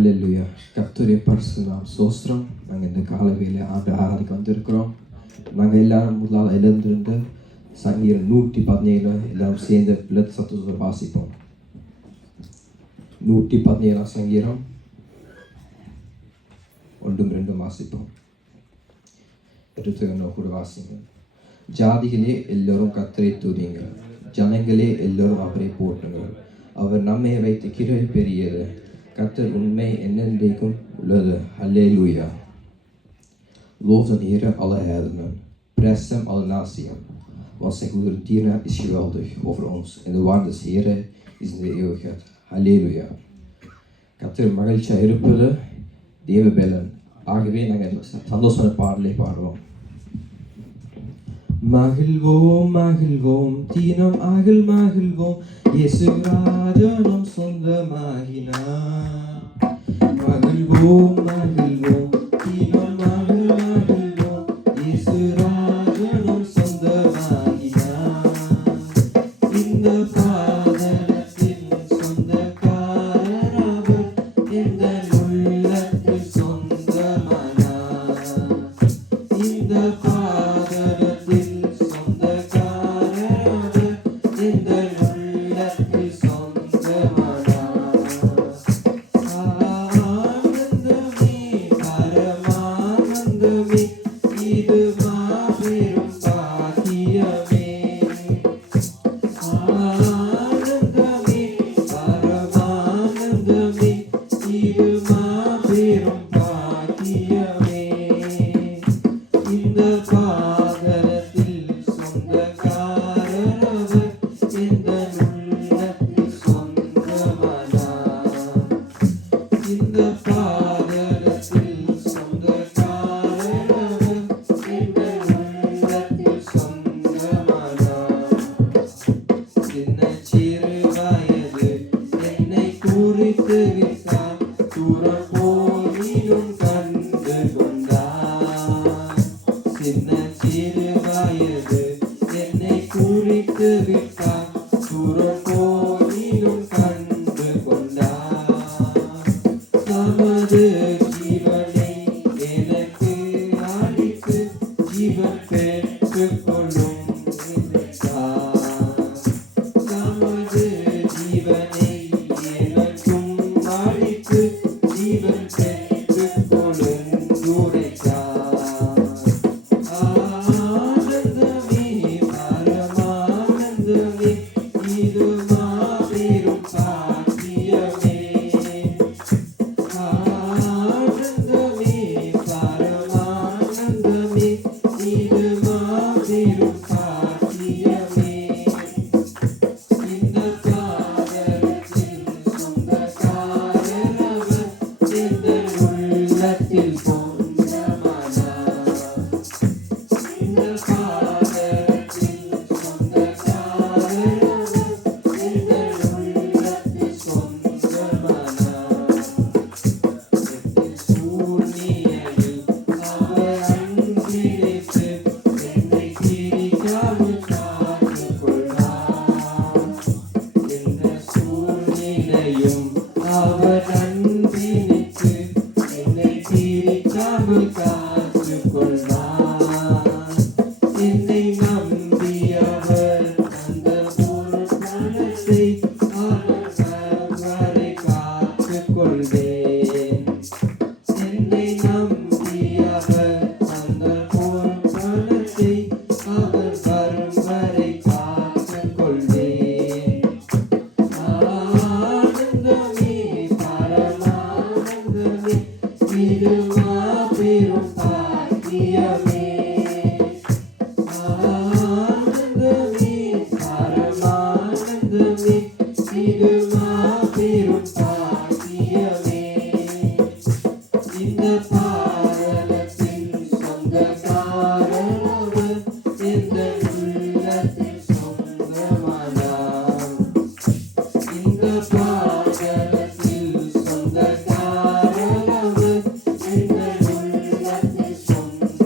ஹல்லேலூயா. கர்த்தருடைய பரிசுத்த நாமம் ஸ்தோத்திரம். நாங்கள் இந்த காலவேளை ஆராதிக்க வந்திருக்கிறோம். நாங்கள் எல்லாரும் முதலாவது எழுந்திருந்து சங்கீதம் 117 எல்லாரும் சேர்ந்து பிள்ளை சத்தத்தோடு வாசிப்போம். 117 சங்கீதம் 1-2 வாசிப்போம். எடுத்துக்கணும் கூட வாசிங்க. ஜாதிகளே எல்லோரும் கர்த்தரை துதியுங்கள், ஜனங்களே எல்லோரும் அவரை போற்றுங்கள். அவர் நம்மை வைத்த கிருபை பெரியது, கர்த்தர் உண்மை என்னென்றைக்கும் உள்ளது. Halleluja. Loof den Heere alle heidenen, prijs hem alle naties, want zijn goedertierenheid is geweldig over ons en de waarde des Heere is in de eeuwigheid. Halleluja. கர்த்தர் மகிழ்ச்சியாக இருப்பது தேவ பலன். ஆகவே நாங்கள் சந்தோஷமான பாடலை பாடுவோம். மகிழ்வோம் மகிழ்வோம் தினம் அகில் மகிழ்வோம், இயேசு ராஜனும் சொந்தமாகினார். மகிழ்வோம் மகிழ்வோம் தினம் அகில் மகிழ்வோம், இயேசு ராஜனும் சொந்தமாகினார். இந்த பாதலத்தில் சொந்தக்காரர் அவர், இந்த உள்ளத்தில் சொந்தமானார். இந்த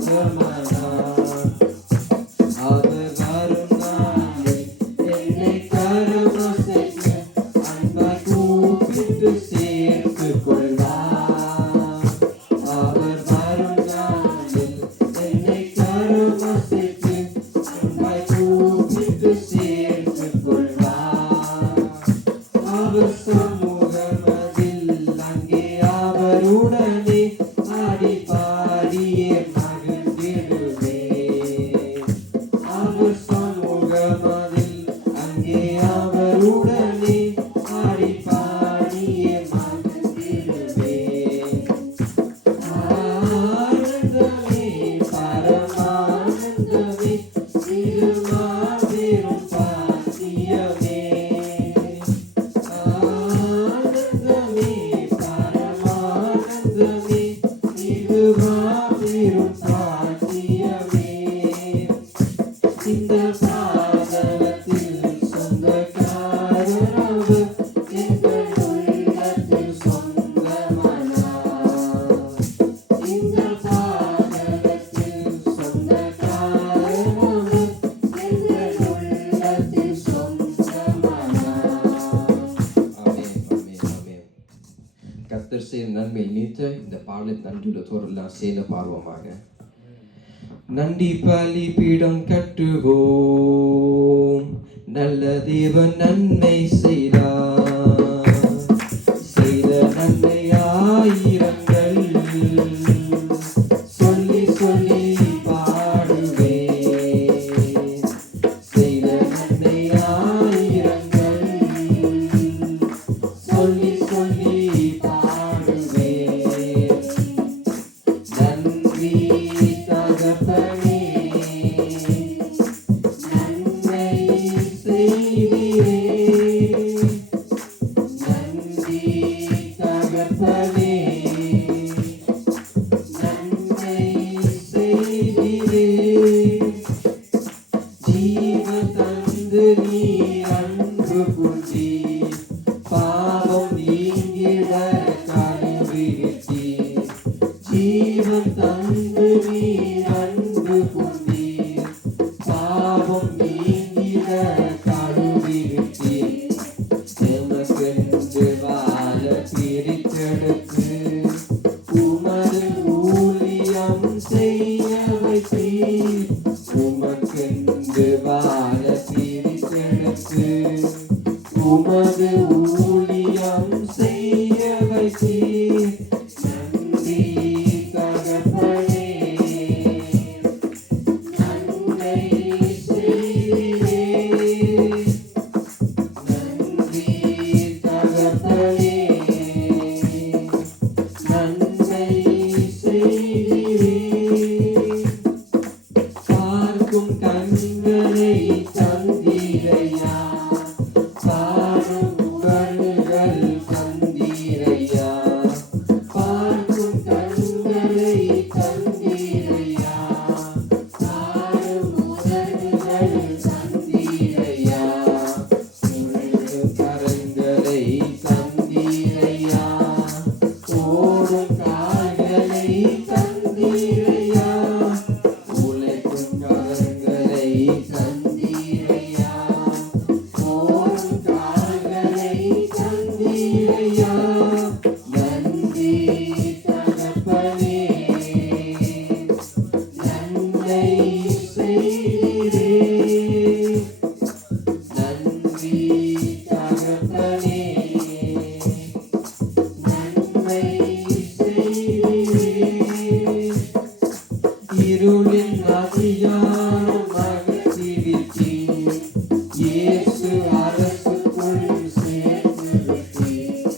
Come மாபெரும் பாக்கியமே. இந்த சாதனத்தில் சொந்தக்காரனவர் எங்கள் உள்ளத்தில் சொந்தமானார். இந்த சாதனத்தில் சொந்தக்காரனவர் எங்கள் உள்ளத்தில் சொந்தமானார். ஆமென், ஆமென், ஆமென். கர்த்தர் செய்த நன்மை நீத்த இந்த பாடலை நன்றியுள்ளதோரெல்லாம் சேர்ந்து பாடுவோமாக. நன்றி பலிபீடம் கட்டுவோம், நல்ல தேவன் நன்மை செய்தார். செய்த நன்மை ஆயிரங்கள் சொல்லி சொல்லி பாடுவேன். செய்த நன்மை ஆயிரங்கள் சொல்லி சொல்லி பாடுவேன். நன்றி தகப்பனே, நன்மை செய்தீரே. நன்றி தகப்பனே, நன்மை செய்தீரே. ஜீவன் தந்து நீர் அன்பு கூர்ந்தீர், பாவம் நீங்கிட கழுவிட்டீர். ஜீவன் தந்து நீர் அன்பு கூர்ந்தீர், பாவம் நீங்கிட கழுவிட்டீர். எமக்கென்று வாழ பிரித்தெடுத்து உமது ஊழியம் செய்ய வைத்தீர். உமக்கென்று வாழ பிரித்தெடுத்து உமது ஊழியம் செய்ய வைத்தீர். நன்றி தகப்பனே, நன்மை செய்தீரே. நன்றி தகப்பனே, நன்மை செய்தீரே. பார்க்கும் கண்களை தந்தீரையா, பாடும் கண்கள் தந்தீரையா. பார்க்கும் கண்களை தந்தீரையா, பாடும் கண்கள் தந்தீரையா. முழு கரங்களை தந்தீரையா, ஓடும் கால்களை தந்தீரையா. உழைக்கும் கரங்களை தந்தீரையா, ஓடும் கால்களை தந்தீரையா. நன்றி தகப்பனே, நன்மை செய்தீரே. நன்றி தகப்பனே, நன்மை செய்தீரே. இருளின் அதிகாரம் அகற்றிவிட்டீர், இயேசு அரசுக்குள் சேர்த்துவிட்டீர்.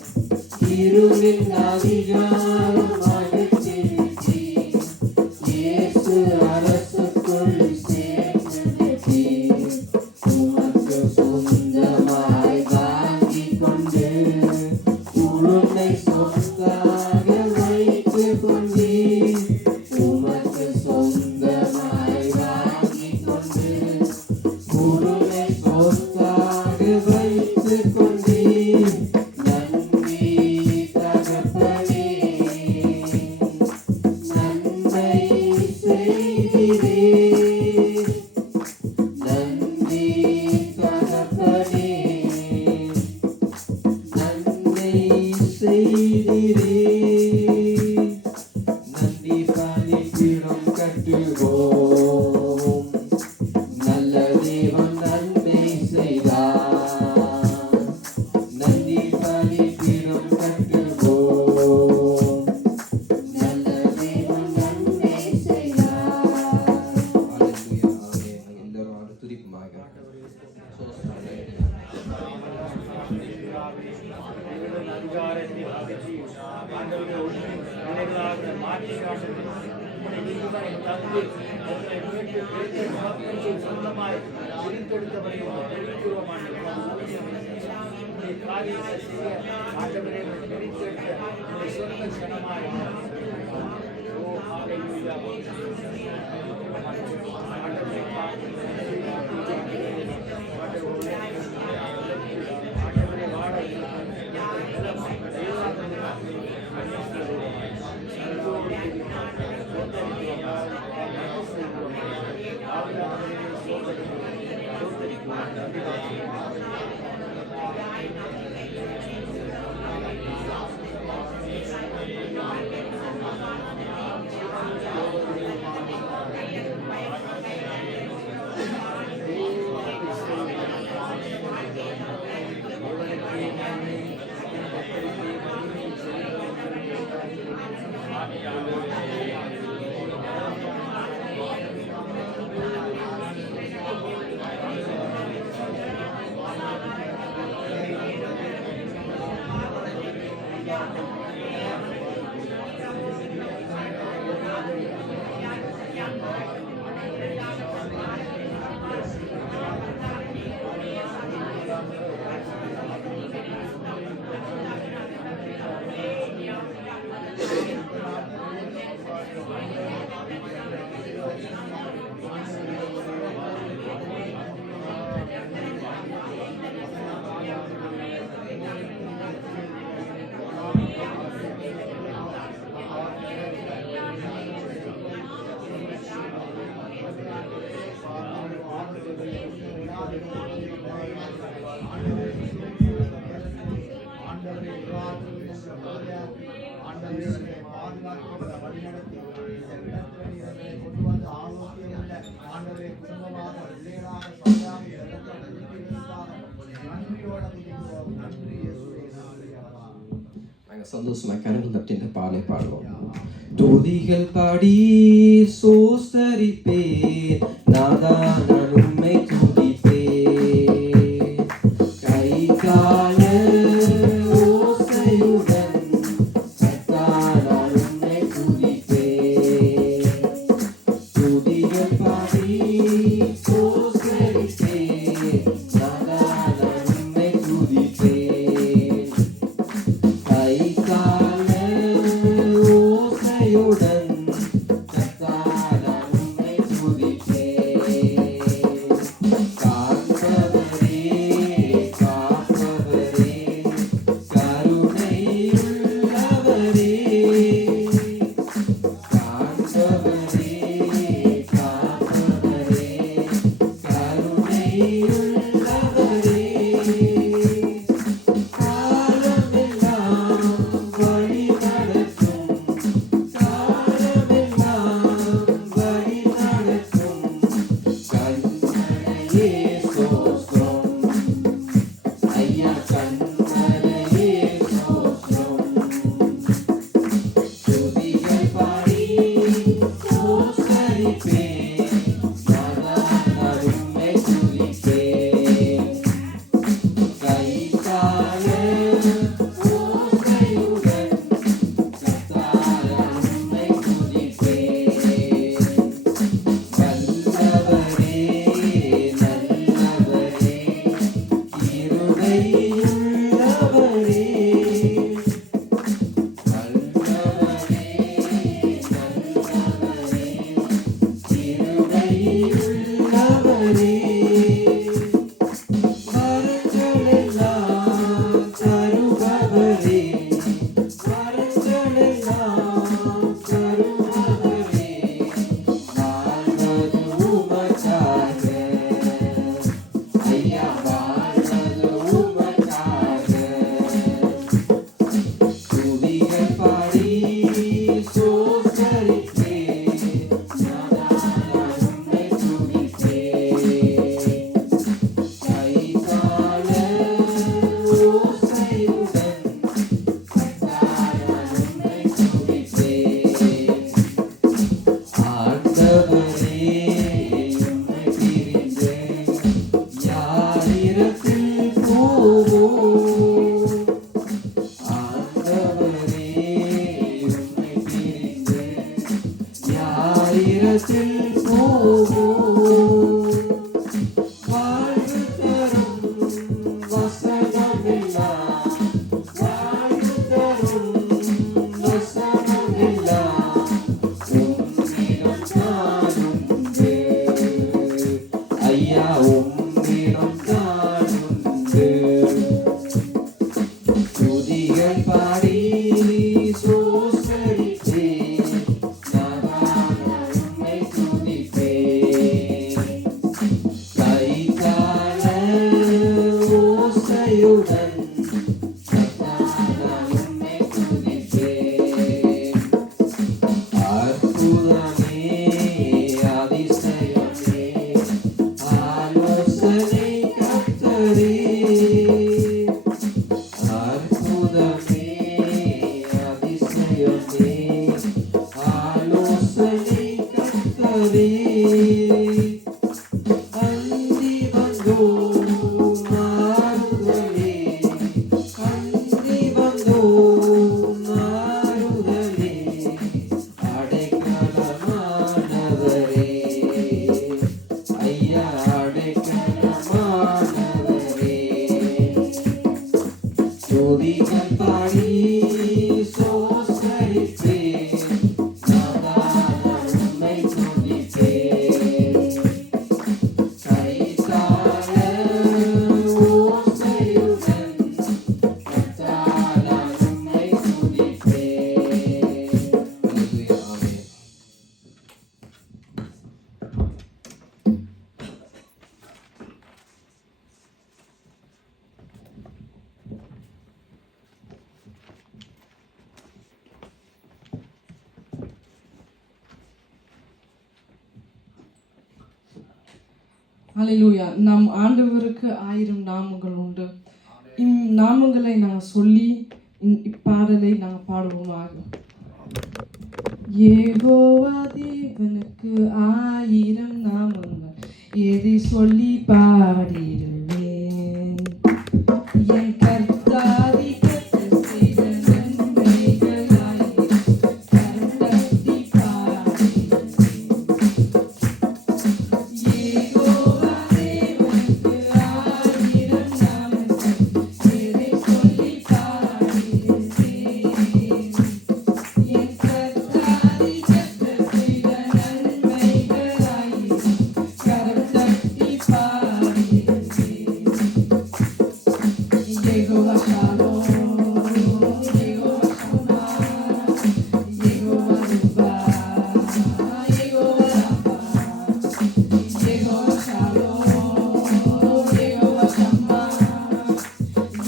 இருளின் அதிகாரம் அகற்றிவிட்டீர், இயேசு அரசுக்குள் சேர்த்துவிட்டீர். உமக்கு சொந்தமாய் வாங்கிக் கொண்டு உன்னை சொந்தாக வைத்துக் கொண்டீர். உமக்கு சொந்தமாய் வாங்கிக் கொண்டு உன்னை சொந்தாக வைத்துக் கொண்டீர். நன்றி தகப்பனே, நன்மை செய்தீரே. நன்றி தகப்பனே, நன்மை செய்தீரே. நன்றி பலிபீடம் கட்டுவோம், நல்ல தேவன் நன்மை செய்தார். நன்றி பலிபீடம் கட்டுவோம், நல்ல தேவன் நன்மை செய்தார். ஹல்லேலூயா, ஆமென். எல்லாரும் ஆடு துதிப்புமாக. அதிகாரத்தில் அகற்றி ஆண்டவருடைய உண்மை நிலைகளாக மாற்றி காட்டுங்கள். உம்முடைய நீதிமன்ற தந்து எங்களை மீட்டு பெருக்க மக்களுக்கு சொந்தமாய் பிரித்தெடுத்தவரை தெரிவிக்கிறோம். உம்முடைய காரியத்தை செய்ய ஆண்டவரை பிரித்தெடுத்த உம்முடைய சொந்த ஜனமாய் ஓ நாங்கள் சந்தோஷமாக கரங்கள் தட்டி இந்த பாலை பாடுவோம். துதிகள் பாடி சோஸ்தரிப்பேன், நாதா நான் உம்மை துதிப்பேன். கை கால ஓசையுடன் கர்த்தா நான் உம்மை துதிப்பேன். துதிகள் பாடி சோஸ்தரிப்பேன், நாதா நான் உம்மை துதிப்பேன். கை கால ஓசையுடன் கர்த்தா நான் உம்மை துதிப்பேன். காப்பவரே காப்பவரே கருணையுள்ளவரே, காப்பவரே காப்பவரே கருணையுள்ளவரே, காலமெல்லாம் வழி நடத்தும், காலமெல்லாம் வழி நடத்தும் கண்மலையே சோஸ்திரம். ஐயா கண்மலையே சோஸ்திரம். துதிகள் பாடி சோஸ்தரிப்பேன், நாதா நான் உம்மை துதிப்பேன். கை கால ஓசையுடன் கர்த்தா நான் உம்மை துதிப்பேன். வல்லவரே நல்லவரே கிருபையுள்ளவரே, வல்லவரே நல்லவரே கிருபையுள்ளவரே, வரங்களெல்லாம் தருபவரே, வரங்களெல்லாம் தருபவரே, வாழ்வது உமக்காக, ஐயா வாழ்வது உமக்காக. துதிகள் பாடி சோஸ்தரிப்பேன், நாதா நான் உம்மை துதிப்பேன். கை கால ஓசையுடன் கர்த்தா நான் உம்மை துதிப்பேன். ஆண்டவரே உம்மை பிரிந்து யாரிடத்தில் போவோம்? ஆண்டவரே உம்மை பிரிந்து யாரிடத்தில் போவோம்? வாழ்வு தரும் வசனமெல்லாம், வாழ்வு தரும் வசனமெல்லாம் உம்மிடம் தான் உண்டு. ஐயா உம்மிடம் தான் உண்டு. துதிகள் பாடி சோஸ்தரிப்பேன், நாதா நான் உம்மை துதிப்பேன். அற்புதமே அதிசயமே ஆலோசனை கர்த்தரே அற்புதமே அதிசயமே ஆலோசனை கர்த்தரே அந்தி வந்தோம் மாறுதலே அந்தி வந்தோம் மாறுதலே அடைக்கலமானவரே ஐயா அடைக்கலமானவரே துதிகள் பாடி சோஸ்தரிப்பேன் நாதான உம்மை துதிப்பேன் கைத்தாள ஓசையுடன் கர்த்தான உம்மை துதிப்பேன். அல்லேலூயா. ஆமென். ஹalleluya. நம் ஆண்டவருக்கு 1000 நாமங்கள் உண்டு. நாமங்களை நாங்கள் சொல்லி இப்பாடலை நாங்கள் பாடுவோமாக. யெகோவா தேவனுக்கு 1000 நாமங்கள் எதை சொல்லி பாடிடுவேன். என் கர்த்தாதி கர்த்தர் செய்த நன்மைகள் 1000 கர்த்தத்தி பாடிடுவேன். யெகோவா தேவனுக்கு 1000 நாமங்கள் எதை சொல்லி பாடிடுவேன். என் கர்த்தாதி கர்த்தர் செய்த நன்மைகள் 1000 கர்த்தத்தி பாடிடுவேன். Yehovah Shalom, Yehovah Shammah, Yehovah Ruba, Yehovah Rapha, Yehovah Shalom, Yehovah Shammah,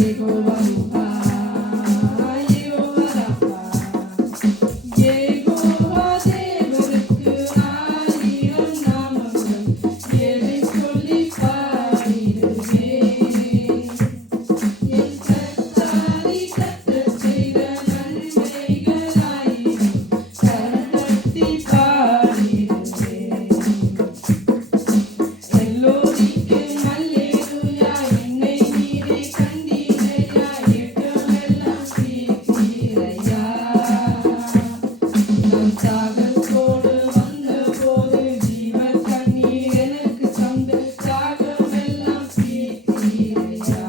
Yehovah Ruba, Yehovah Rapha. Jehovah தேவனுக்கு 1000 நாமங்கள் எதை சொல்லி பாடிடுவேன். என் கர்த்தாதி கர்த்தர் செய்த நன்மைகள் 1000 கர்த்தத்தி பாடிடுவேன். எல்லோரிக்கும் அல்லேலூயா என்னை நீரே கண்டீரையா ஏற்றமெல்லாம் தீர்த்தீரையா. நான் தாகத்தோடு வந்தபோது ஜீவ தண்ணீர் எனக்கு தந்த தாகமெல்லாம் தீர்த்தீரையா.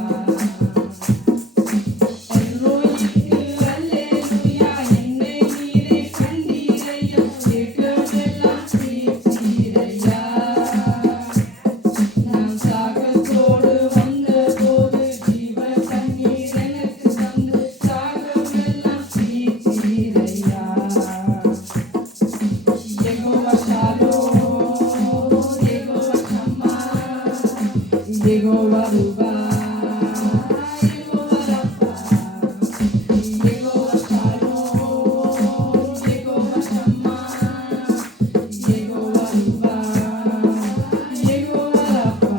எல்லோரிக்கு அல்லேலூயா என்னை நீரே கண்டீரையா ஏற்றமெல்லாம் தீர்த்தீரையா. நான் தாகத்தோடு வந்தபோது ஜீவ தண்ணீர் எனக்கு தந்த தாகமெல்லாம் தீர்த்தீரையா. Yehovah Shalom, Yehovah Shammah, Yehovah Ruba, Yehovah Rapha, Yehovah Shalom, Yehovah Shammah, Yehovah Ruba, Yehovah Rapha.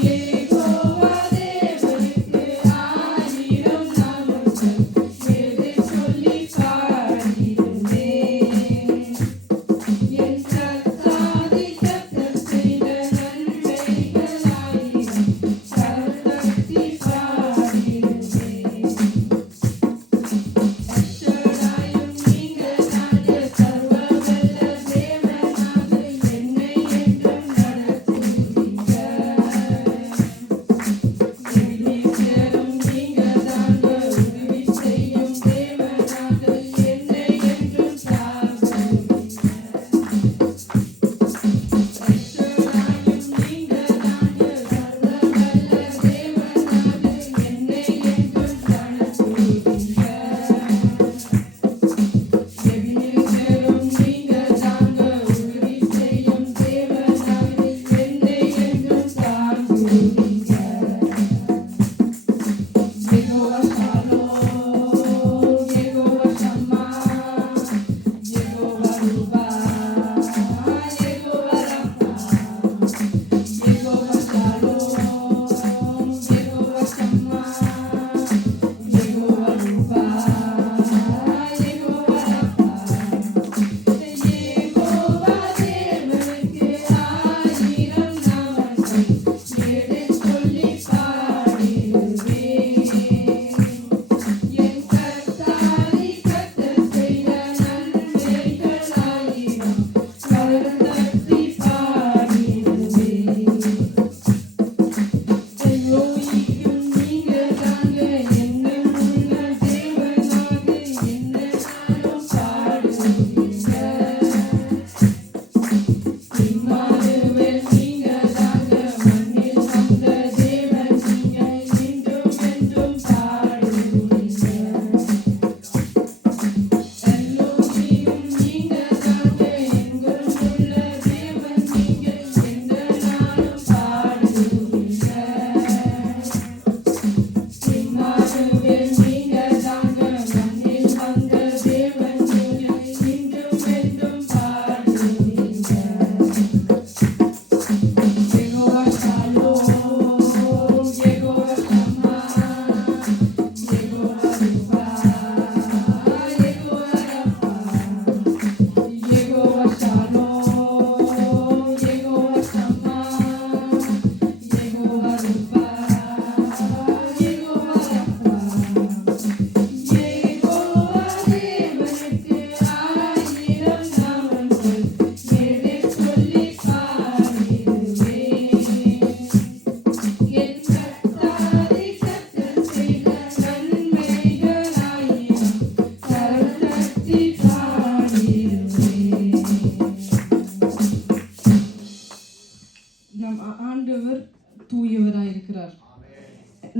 Jehovah தேவனுக்கு 1000 நாமங்கள் எதை சொல்லி பாடிடுவேன். என் கர்த்தாதி கர்த்தர் செய்த நன்மைகள் 1000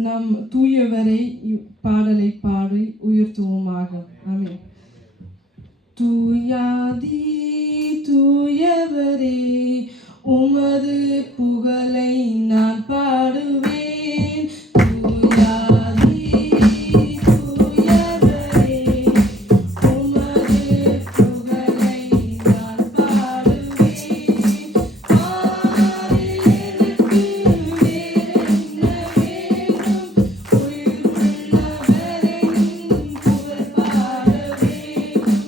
நம் தூயவரை பாடலை பாடி உயர்த்துவோமாக. ஆமென். தூயாதி தூயவரே, உமது புகழை நான் பாடுவேன். தூயாதி தூயவரே, உமது புகழை நான் பாடுவேன். பாரில் எனக்கு வேறென்ன வேண்டும்? உயிருள்ளவரை நின் புகழ் பாட வேண்டும்.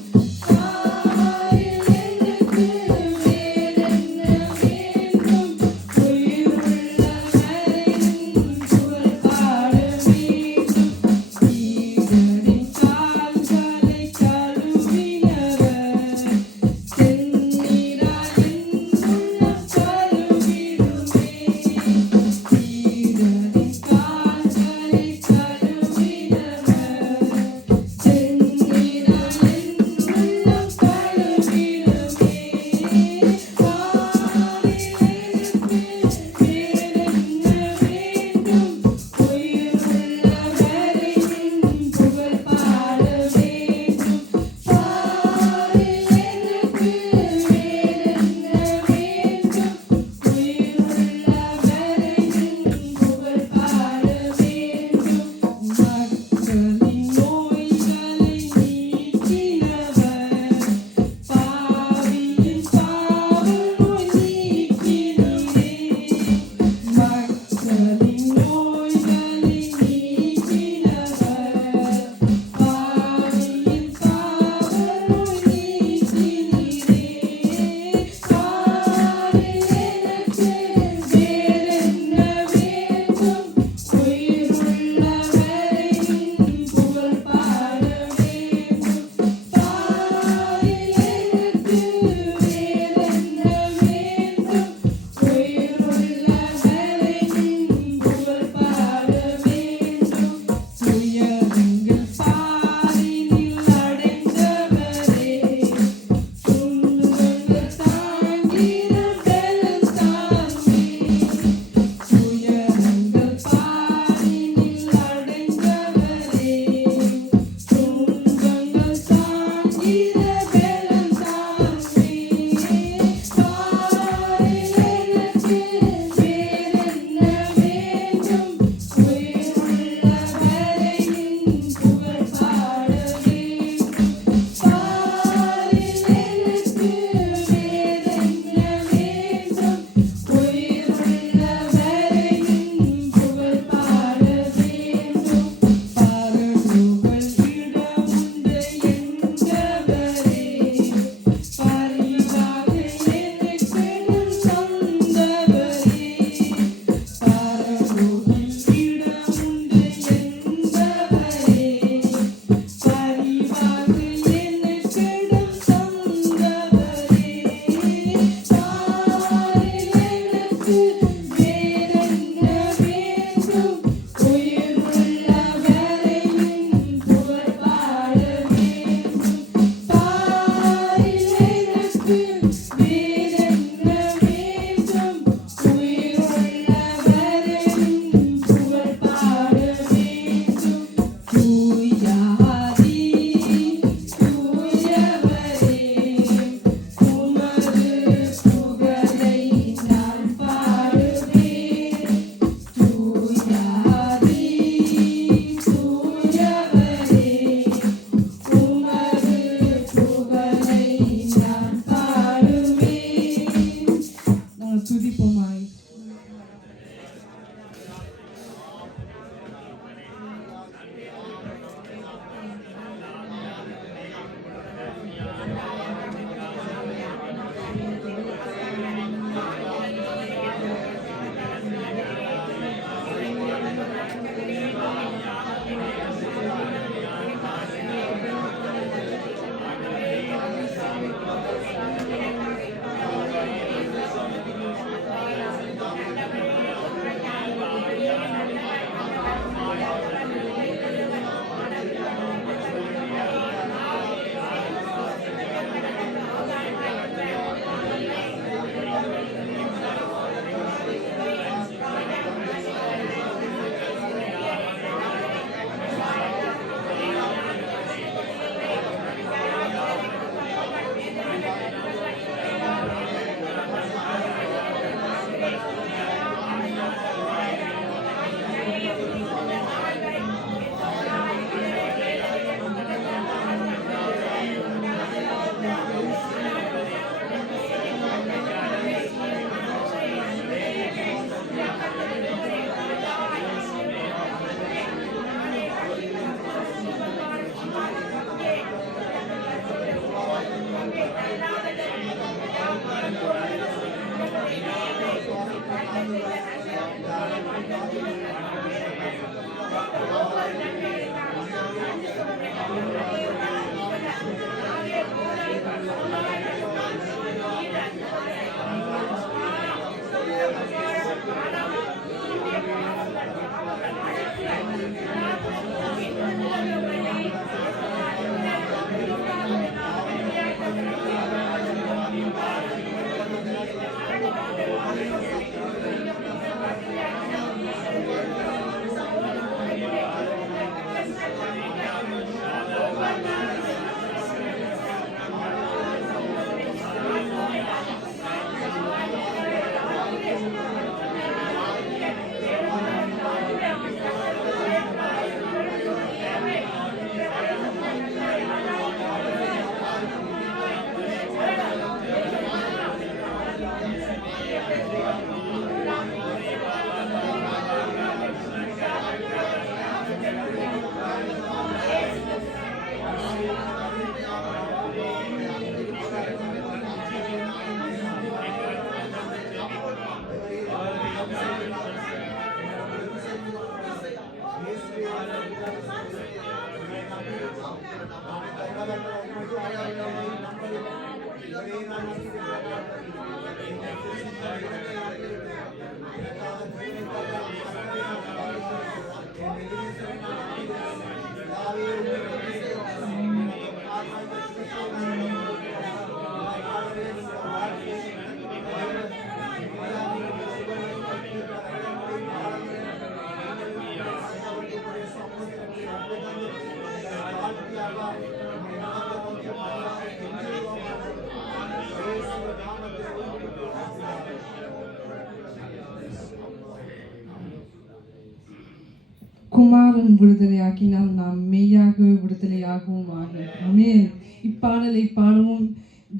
குமாரன் விடுதலையாக்கினால் நாம் மெய்யாகவே விடுதலையாகவும் ஆகும். ஆமென். இப்பாடலை பாடவும்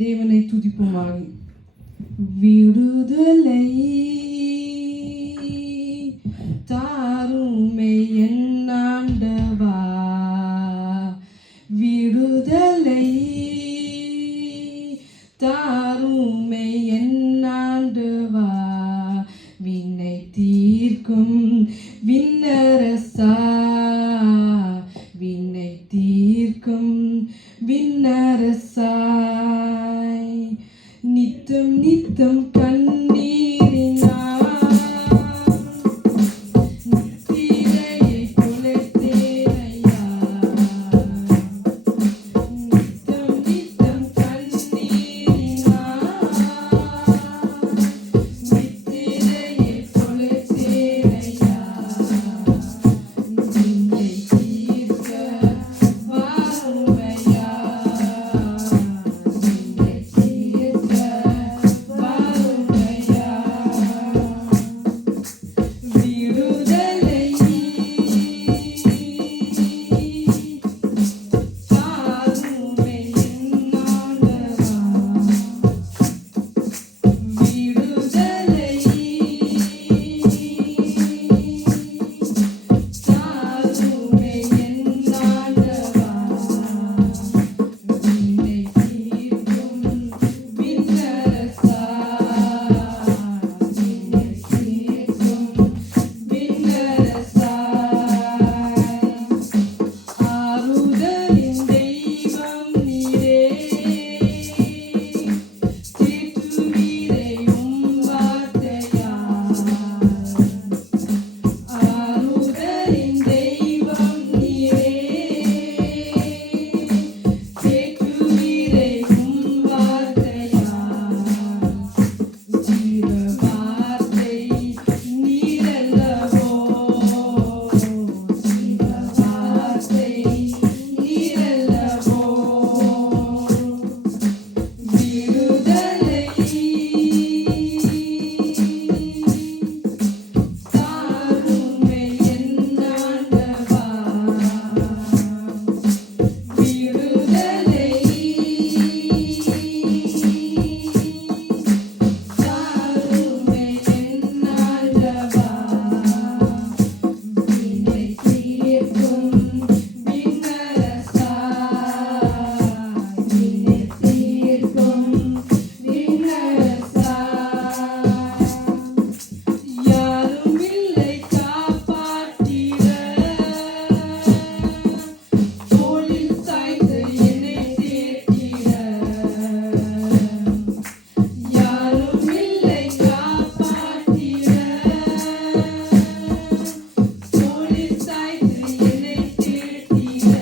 தேவனை துதிப்போமாக. விடுதலை தாருமே என் ஆண்டவா, விடுதலை தாருமே என் ஆண்டவா, வினை தீர்க்கும் விண்ணரசா, வினை தீர்க்கும் விண்ணரசாய், நித்தம் நித்தம் கண்ணீரினால் நித்திரையை தொலைத்தேனையா, நித்தம் நித்தம் கண்ணீரினால் நித்திரையை தொலைத்தேனையா, வினை தீர்க்க வாருமையா, வினை தீர்க்க வாருமையா, விடுதலை தாருமே என் ஆண்டவா, விடுதலை தாருமே என் ஆண்டவா, வினை தீர்க்கும் விண்ணரசா, வினை தீர்க்கும் விண்ணரசாய், ஆறுதலின் தெய்வம் நீரே, தேற்றுவீரே உம் வார்த்தையால், ஆறுதலின் தெய்வம் நீரே, தேற்றுவீரே உம் வார்த்தையால், ஜீவ வார்த்தை நீரல்லவோ, ஜீவ வார்த்தை நீரல்லவோ, விடுதலை தாருமே என் ஆண்டவா, விடுதலை தாருமே என் ஆண்டவா, வினை தீர்க்கும் விண்ணரசா, வினை தீர்க்கும் விண்ணரசா, யாரும் இல்லை காப்பாற்றிட, தோளில் சாய்த்து என்னை தேற்றிட, யாரும் இல்லை காப்பாற்றிட, தோளில் சாய்த்து என்னை தேற்றிட,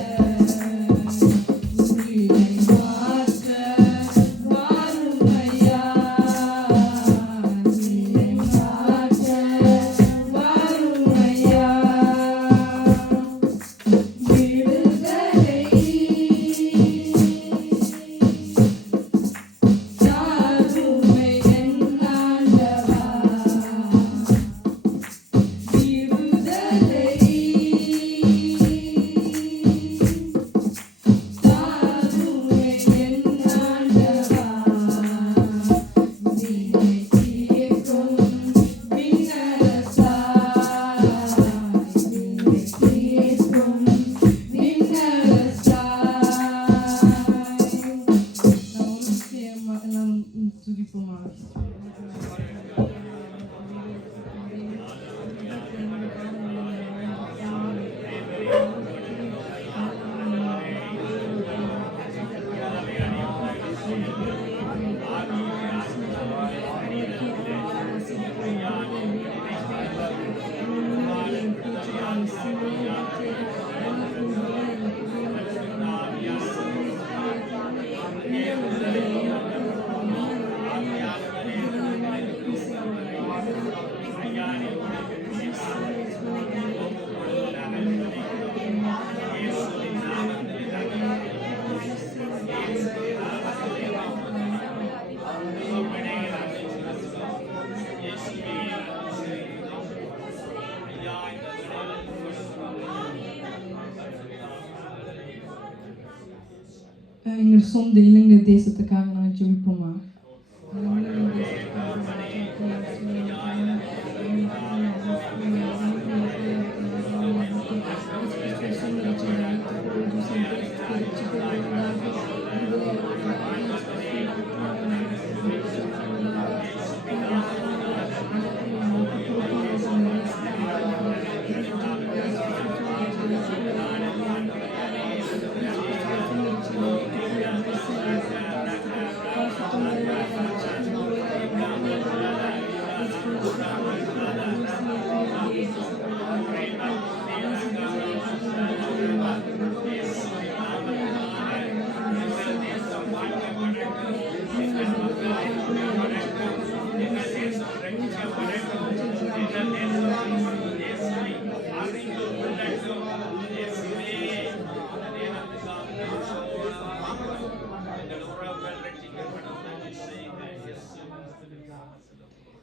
உயிரை மாற்ற வாருமையா, உயிரை மாற்ற வாருமையா, விடுதலை தாருமே என் ஆண்டவா, விடுதலை தாருமே என் ஆண்டவா, வினை தீர்க்கும் விண்ணரசா, வினை தீர்க்கும் விண்ணரசாய். நாம் துதிப்போமாக. எங்கள் சொந்த இலங்கை தேசத்துக்காக நாங்கள் ஜெபிப்போமா?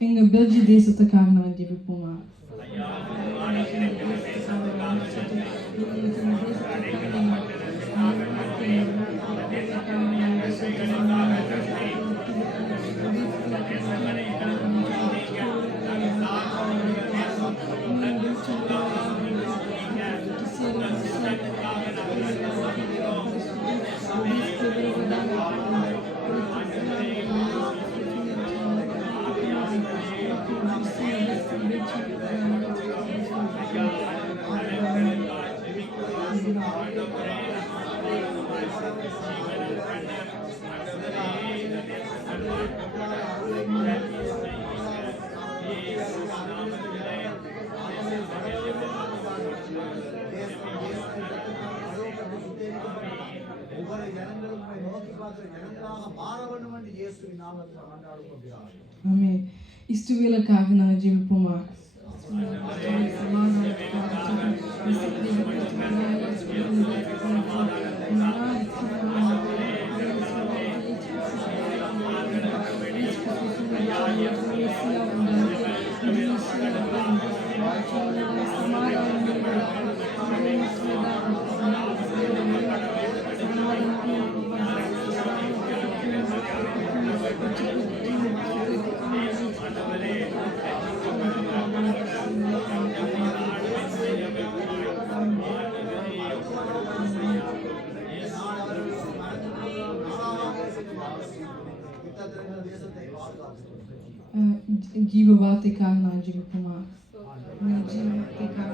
எங்கள் பெல்ஜி தேசத்துக்காக நாங்கள் ஜெபிப்போமா? ஆமென். இஸ்ரவேலுக்காக நாங்கள் ஜெபிப்போமா? ஜீவ வார்த்தைக்காக நான் ஜெபிப்போமா? ஜீவ வார்த்தைக்காக